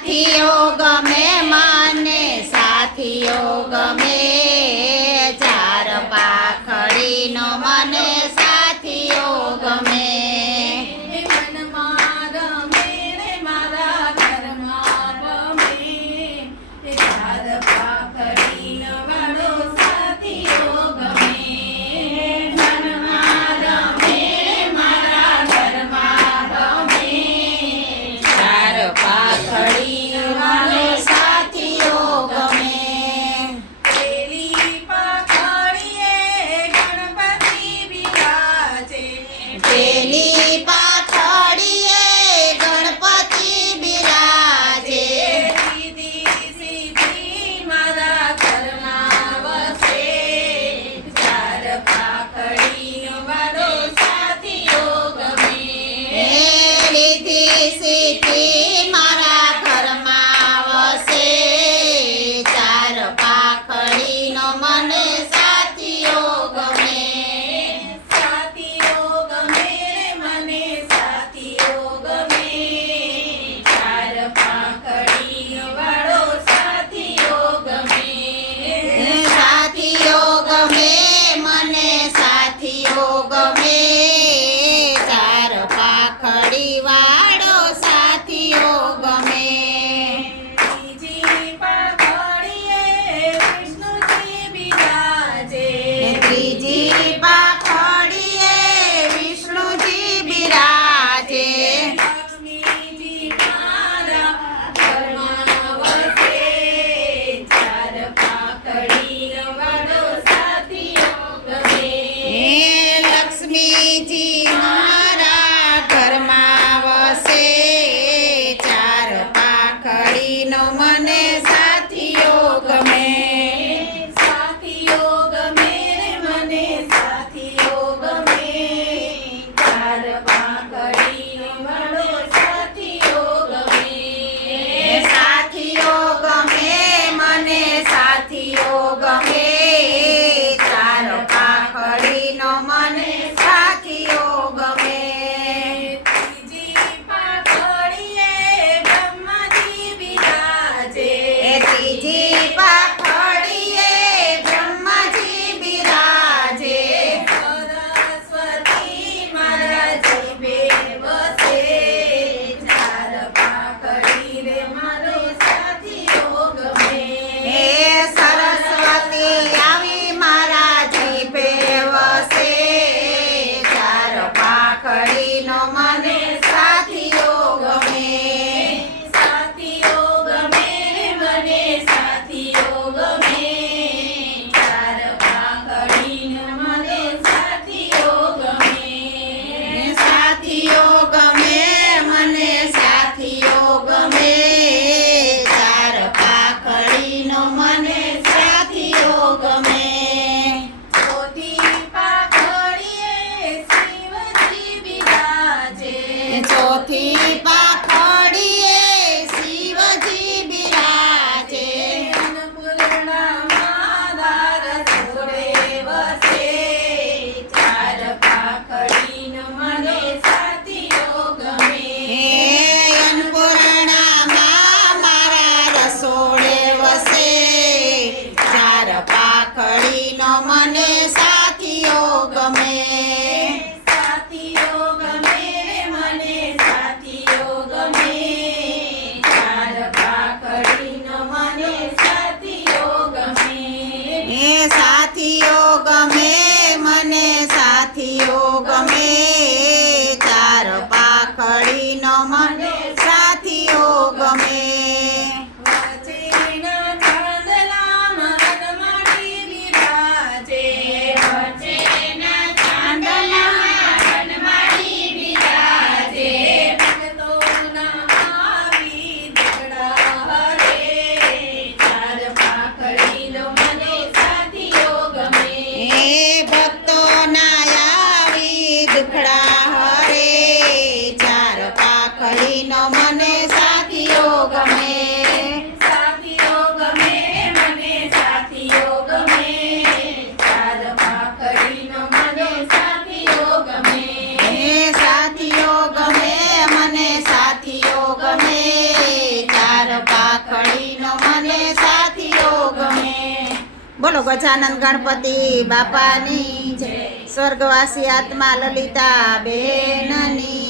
સાથીઓ ગમે મને સાથીઓ ગમે ચાર પાખડીનો મને સાથીઓ ગમે મનમાં ગમે રે મારા ઘરમાં ગમે ચાર પાખડીનો વાળો સાથીઓ ગમે મનમાં ગમે રે મારા ઘરમાં ગમે ચાર પાખડી વાળો સાથીઓ ગમે પેલી પાખડીએ ગણપતિ બિરાજે પેલી પાખડીએ ગણપતિ બિરાજે સીધી સીધી મારા ઘરમાં વસે ચાર પાખડીનો વાળો સાથીઓ ગમે લીધી સીધી મારા ઘરમાં વસે ચાર પાખડીનો મને સાથીઓ ગમે સાથીઓ ગમે રે મને સાથીઓ ગમે ચાર પાખડીનો વાળો સાથીઓ ગમે સાથીઓ ગમે મને સાથીઓ ગમે ચાર પાખડી વાળો સાથીઓ ગમે ત્રીજી પાખડીએ વિષ્ણુજી બિરાજે ત્રીજી પાખડીએ વિષ્ણુજી બિરાજે લક્ષ્મીજી મારા ઘરમાં વસે ચાર પાખડીનો વાળો સાથીઓ ગમે લક્ષ્મીજી મારા ઘરમાં વસે ચાર પાખડીનો મને સાથીઓ ગમે સાથીઓ ગમે રે મને સાથીઓ ગમે ચાર પાખડીનો વાળો સાથીઓ ગમે સાથીઓ ગમે મને સાથીઓ ગમે ચાર પાખડીનો મને સાથીઓ ગમે ત્રીજી પાખડીએ બ્રહ્માજી બિરાજે બોલો ગજાનંદ ગણપતિ બાપાની જય. સ્વર્ગવાસી આત્મા લલિતા બેનની